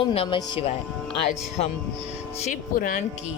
ओम नमः शिवाय। आज हम शिव पुराण की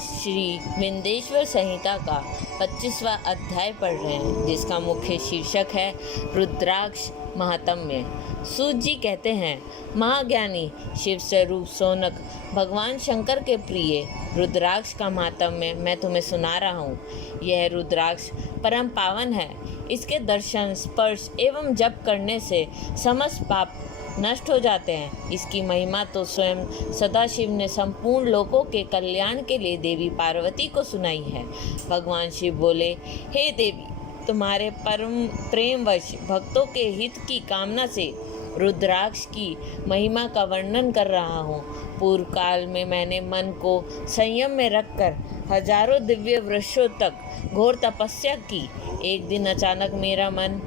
श्री विंदेश्वर संहिता का 25वां अध्याय पढ़ रहे हैं, जिसका मुख्य शीर्षक है रुद्राक्ष महात्म्य। सूत जी कहते हैं, महाज्ञानी शिव स्वरूप सोनक भगवान शंकर के प्रिय रुद्राक्ष का महात्म्य मैं तुम्हें सुना रहा हूँ। यह रुद्राक्ष परम पावन है। इसके दर्शन, स्पर्श एवं जप करने से समस्त पाप नष्ट हो जाते हैं। इसकी महिमा तो स्वयं सदाशिव ने संपूर्ण लोकों के कल्याण के लिए देवी पार्वती को सुनाई है। भगवान शिव बोले, हे देवी, तुम्हारे परम प्रेमवश भक्तों के हित की कामना से रुद्राक्ष की महिमा का वर्णन कर रहा हूँ। पूर्व काल में मैंने मन को संयम में रखकर हजारों दिव्य वर्षों तक घोर तपस्या की। एक दिन अचानक मेरा मन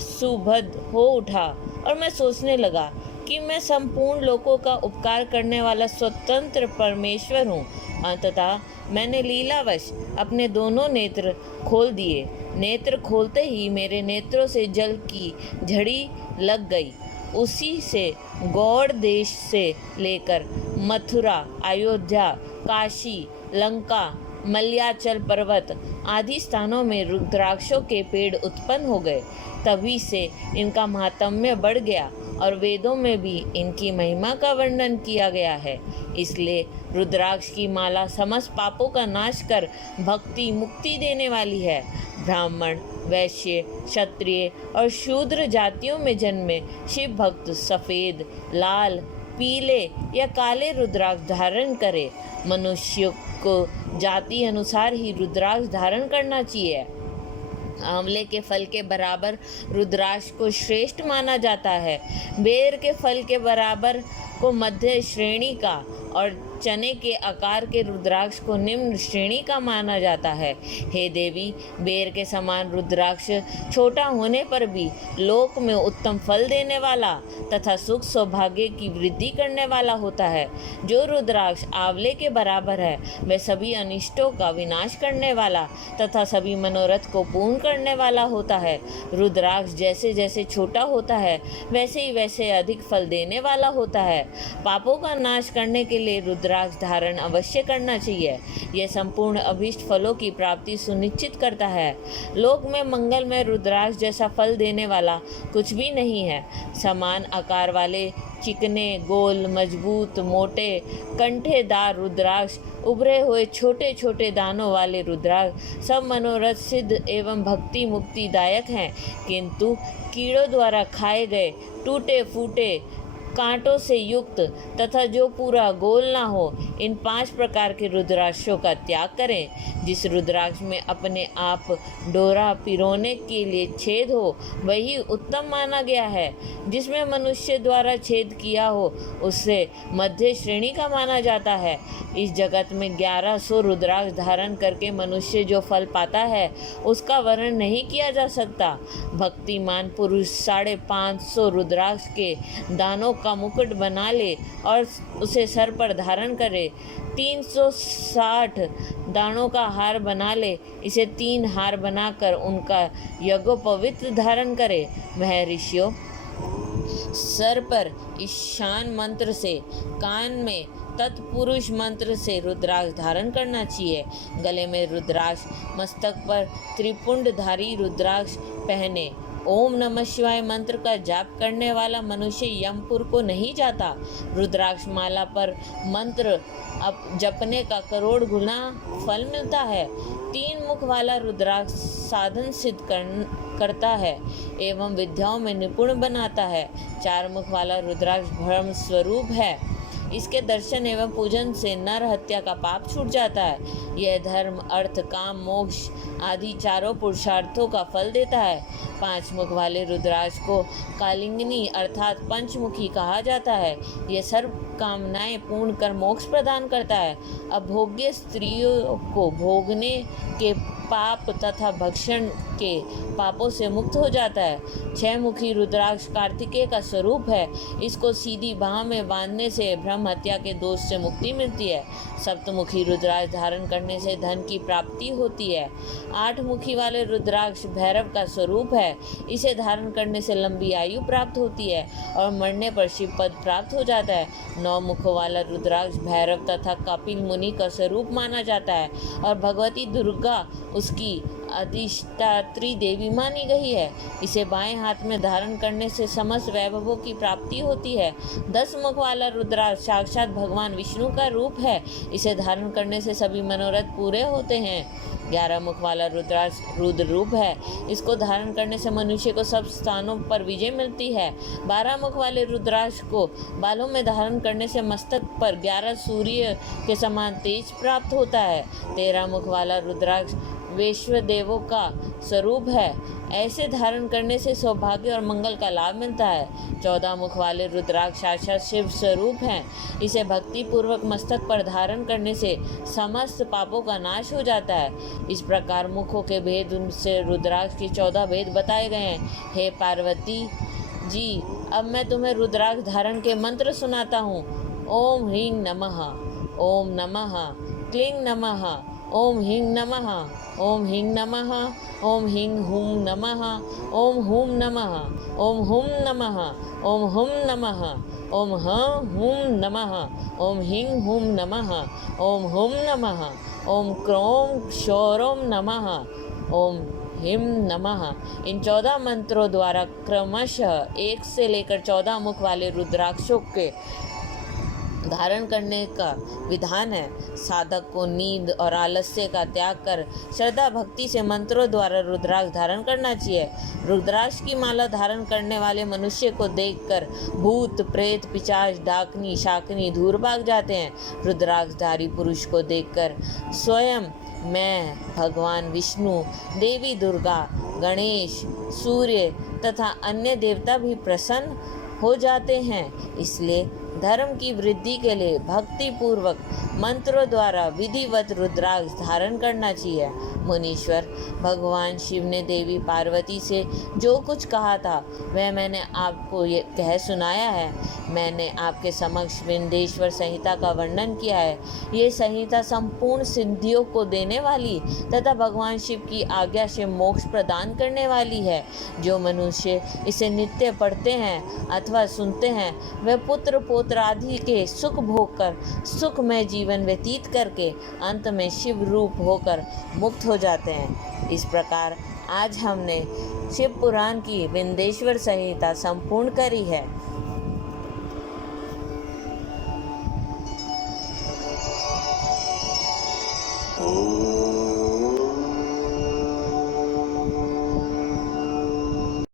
सुबद्ध हो उठा और मैं सोचने लगा कि मैं संपूर्ण लोकों का उपकार करने वाला स्वतंत्र परमेश्वर हूँ। अंततः मैंने लीलावश अपने दोनों नेत्र खोल दिए। नेत्र खोलते ही मेरे नेत्रों से जल की झड़ी लग गई। उसी से गौड़ देश से लेकर मथुरा, अयोध्या, काशी, लंका, मलयाचल पर्वत आदि स्थानों में रुद्राक्षों के पेड़ उत्पन्न हो गए। तभी से इनका महात्म्य बढ़ गया और वेदों में भी इनकी महिमा का वर्णन किया गया है। इसलिए रुद्राक्ष की माला समस्त पापों का नाश कर भक्ति मुक्ति देने वाली है। ब्राह्मण, वैश्य, क्षत्रिय और शूद्र जातियों में जन्मे शिव भक्त सफ़ेद, लाल, पीले या काले रुद्राक्ष धारण करे। मनुष्य को जाति अनुसार ही रुद्राक्ष धारण करना चाहिए। आंवले के फल के बराबर रुद्राक्ष को श्रेष्ठ माना जाता है। बेर के फल के बराबर को मध्य श्रेणी का और चने के आकार के रुद्राक्ष को निम्न श्रेणी का माना जाता है। हे देवी, बेर के समान रुद्राक्ष छोटा होने पर भी लोक में उत्तम फल देने वाला तथा सुख सौभाग्य की वृद्धि करने वाला होता है। जो रुद्राक्ष आंवले के बराबर है, वह सभी अनिष्टों का विनाश करने वाला तथा सभी मनोरथ को पूर्ण करने वाला होता है। रुद्राक्ष जैसे जैसे छोटा होता है, वैसे ही वैसे अधिक फल देने वाला होता है। पापों का नाश करने के लिए रुद्राक्ष धारण अवश्य करना चाहिए। यह संपूर्ण अभीष्ट फलों की प्राप्ति सुनिश्चित करता है। लोक में मंगलमय रुद्राक्ष जैसा फल देने वाला कुछ भी नहीं है। समान आकार वाले चिकने, गोल, मजबूत, मोटे, कंठेदार रुद्राक्ष, उभरे हुए छोटे छोटे दानों वाले रुद्राक्ष सब मनोरथ सिद्ध एवं भक्ति मुक्तिदायक हैं, किंतु कीड़ों द्वारा खाए गए, टूटे फूटे, कांटों से युक्त तथा जो पूरा गोल ना हो, इन 5 प्रकार के रुद्राक्षों का त्याग करें। जिस रुद्राक्ष में अपने आप डोरा पिरोने के लिए छेद हो, वही उत्तम माना गया है। जिसमें मनुष्य द्वारा छेद किया हो, उससे मध्य श्रेणी का माना जाता है। इस जगत में 1100 रुद्राक्ष धारण करके मनुष्य जो फल पाता है, उसका वर्णन नहीं किया जा सकता। भक्तिमान पुरुष 550 रुद्राक्ष के दानों का मुकुट बना ले और उसे सर पर धारण करे। 360 दानों का हार बना ले, इसे 3 हार बनाकर उनका यज्ञोपवीत धारण करे। वह ऋषियों सर पर ईशान मंत्र से, कान में तत्पुरुष मंत्र से रुद्राक्ष धारण करना चाहिए। गले में रुद्राक्ष, मस्तक पर त्रिपुंडधारी रुद्राक्ष पहने। ओम नमः शिवाय मंत्र का जाप करने वाला मनुष्य यमपुर को नहीं जाता। रुद्राक्ष माला पर मंत्र जपने का करोड़ गुना फल मिलता है। 3 मुख वाला रुद्राक्ष साधन सिद्ध करता है एवं विद्याओं में निपुण बनाता है। 4 मुख वाला रुद्राक्ष ब्रह्म स्वरूप है। इसके दर्शन एवं पूजन से नर हत्या का पाप छूट जाता है। यह धर्म, अर्थ, काम, मोक्ष आदि चारों पुरुषार्थों का फल देता है। 5 मुख वाले रुद्राक्ष को कालिंगनी अर्थात पंचमुखी कहा जाता है। यह सर्व कामनाएं पूर्ण कर मोक्ष प्रदान करता है। अभोग्य स्त्रियों को भोगने के पाप तथा भक्षण के पापों से मुक्त हो जाता है। 6 मुखी रुद्राक्ष कार्तिकेय का स्वरूप है। इसको सीधी बाह में बांधने से ब्रह्म हत्या के दोष से मुक्ति मिलती है। सप्तमुखी रुद्राक्ष धारण करने से धन की प्राप्ति होती है। 8 मुखी वाले रुद्राक्ष भैरव का स्वरूप है। है। इसे धारण करने से लंबी आयु प्राप्त होती है और मरने पर शिव पद प्राप्त हो जाता है। 9 मुखों वाला रुद्राक्ष भैरव तथा कपिल मुनि का स्वरूप माना जाता है और भगवती दुर्गा उसकी अधिष्ठात्री देवी मानी गई है। इसे बाएं हाथ में धारण करने से समस्त वैभवों की प्राप्ति होती है। 10 मुख वाला रुद्राक्ष साक्षात भगवान विष्णु का रूप है। इसे धारण करने से सभी मनोरथ पूरे होते हैं। 11 मुख वाला रुद्राक्ष रुद्र रूप है। इसको धारण करने से मनुष्य को सब स्थानों पर विजय मिलती है। 12 मुख वाले रुद्राक्ष को बालों में धारण करने से मस्तक पर 11 सूर्य के समान तेज प्राप्त होता है। 13 मुख वाला रुद्राक्ष वैश्वदेवों का स्वरूप है। ऐसे धारण करने से सौभाग्य और मंगल का लाभ मिलता है। 14 मुख वाले रुद्राक्ष साक्षात शिव स्वरूप हैं। इसे भक्ति पूर्वक मस्तक पर धारण करने से समस्त पापों का नाश हो जाता है। इस प्रकार मुखों के भेद से रुद्राक्ष के 14 भेद बताए गए हैं। हे पार्वती जी, अब मैं तुम्हें रुद्राक्ष धारण के मंत्र सुनाता हूँ। ओम ह्रीं नमः, ओम नमः क्लीं नमः, ओम ह्रीं नमः, ओम ह्रीं नमः, ओम ह्रीं हूं नमः, ओम हूं नमः, ओम हूं नमः, ओम हूं नमः, ओम हं हूं नमः, ओम ह्रीं हूं नमः, ओम हूं नमः, ओम क्रों क्षौरों नमः, ओम ह्रीं नमः। इन 14 मंत्रों द्वारा क्रमशः 1 से लेकर 14 मुख वाले रुद्राक्षों के धारण करने का विधान है। साधक को नींद और आलस्य का त्याग कर श्रद्धा भक्ति से मंत्रों द्वारा रुद्राक्ष धारण करना चाहिए। रुद्राक्ष की माला धारण करने वाले मनुष्य को देखकर भूत प्रेत पिशाच डाकनी शाकनी दूर भाग जाते हैं। रुद्राक्षधारी पुरुष को देखकर स्वयं मैं, भगवान विष्णु, देवी दुर्गा, गणेश, सूर्य तथा अन्य देवता भी प्रसन्न हो जाते हैं। इसलिए धर्म की वृद्धि के लिए भक्ति पूर्वक मंत्रों द्वारा विधिवत रुद्राक्ष धारण करना चाहिए। मुनीश्वर, भगवान शिव ने देवी पार्वती से जो कुछ कहा था वह मैंने आपको ये कह सुनाया है। मैंने आपके समक्ष विंध्येश्वर संहिता का वर्णन किया है। ये संहिता संपूर्ण सिद्धियों को देने वाली तथा भगवान शिव की आज्ञा से मोक्ष प्रदान करने वाली है। जो मनुष्य इसे नित्य पढ़ते हैं अथवा सुनते हैं वह पुत्र पौत्र आदि के सुख भोग कर सुखमय जीवन व्यतीत करके अंत में शिव रूप होकर मुक्त हो जाते हैं। इस प्रकार आज हमने शिव पुराण की विंध्येश्वर संहिता संपूर्ण करी है।